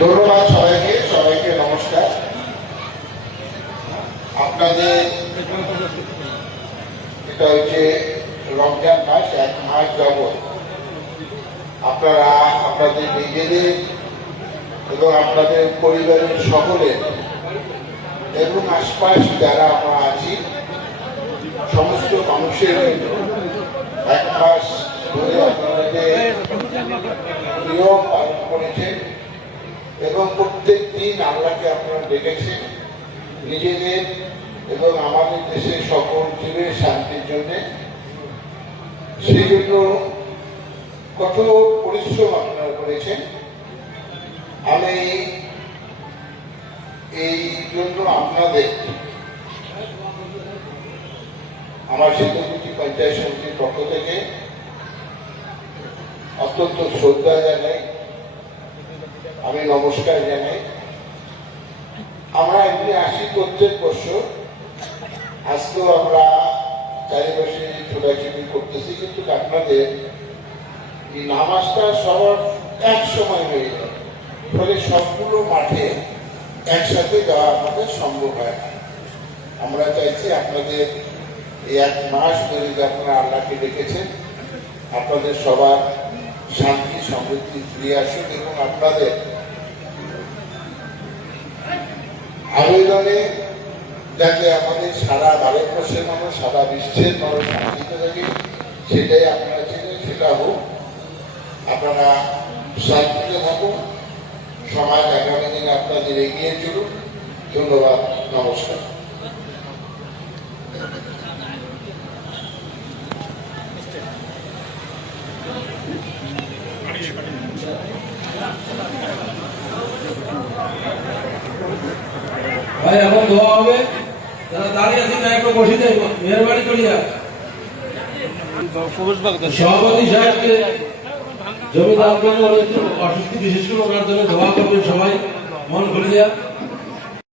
ধন্যবাদ সবাইকে, সবাইকে নমস্কার। আপনাদের এটা হচ্ছে রমজান মাস, 1 মাস যাবৎ আপনারা আপনাদের নিজেদের এবং আপনাদের পরিবারের সকলের এবং আশপাশ যারা আমরা আছি সমস্ত মানুষের 1 মাস ধরে আপনাদের নিয়ম পালন করেছেন এবং প্রত্যেক দিন আল্লাহকে আপনারা ডেকেছেন নিজেদের এবং আমাদের দেশের সকল জীবের শান্তির জন্য। সেই জন্য কঠোর পরিশ্রম আপনারা করেছেন। আমি এই জন্য আপনাদের আমার শীতলকুচি পঞ্চায়েত সমিতির পক্ষ থেকে অত্যন্ত শ্রদ্ধা জানাই, আমি নমস্কার জানাই। আমরা এমনি আসি প্রত্যেক বছর, আজকেও আমরা চারিপাশে ছোটাছুটি করতেছি, কিন্তু আপনাদের এই নামাজটা সবার এক সময় হয়ে যায়, ফলে সবগুলো মাঠে একসাথে যাওয়া আমাদের সম্ভব হয় না। আমরা চাইছি আপনাদের এই 1 মাস ধরে যে আপনারা আল্লাহকে ডেকেছেন, আপনাদের সবার শান্তি সমৃদ্ধি ফিরে আসুক এবং আপনাদের আবেদনে যাতে আমাদের সারা ভারতবর্ষের মানুষ, সারা বিশ্বের মানুষ শান্তিতে থাকে, সেটাই আপনারা ছিলেন, সেটা হোক। আপনারা শান্তিতে থাকুন, সমাজ আগামী দিনে আপনাদের এগিয়ে চলুন। ধন্যবাদ, নমস্কার। ভাই এখন দোয়া হবে, যারা দাঁড়িয়ে আছেন না একটু বসে যাই, মেহরবানি করিয়া সভাপতি সাহেবকে জমিদার একটু অসুস্থ বিশেষ করে ওনার জন্য দোয়া করবেন সবাই মন খুলিয়া।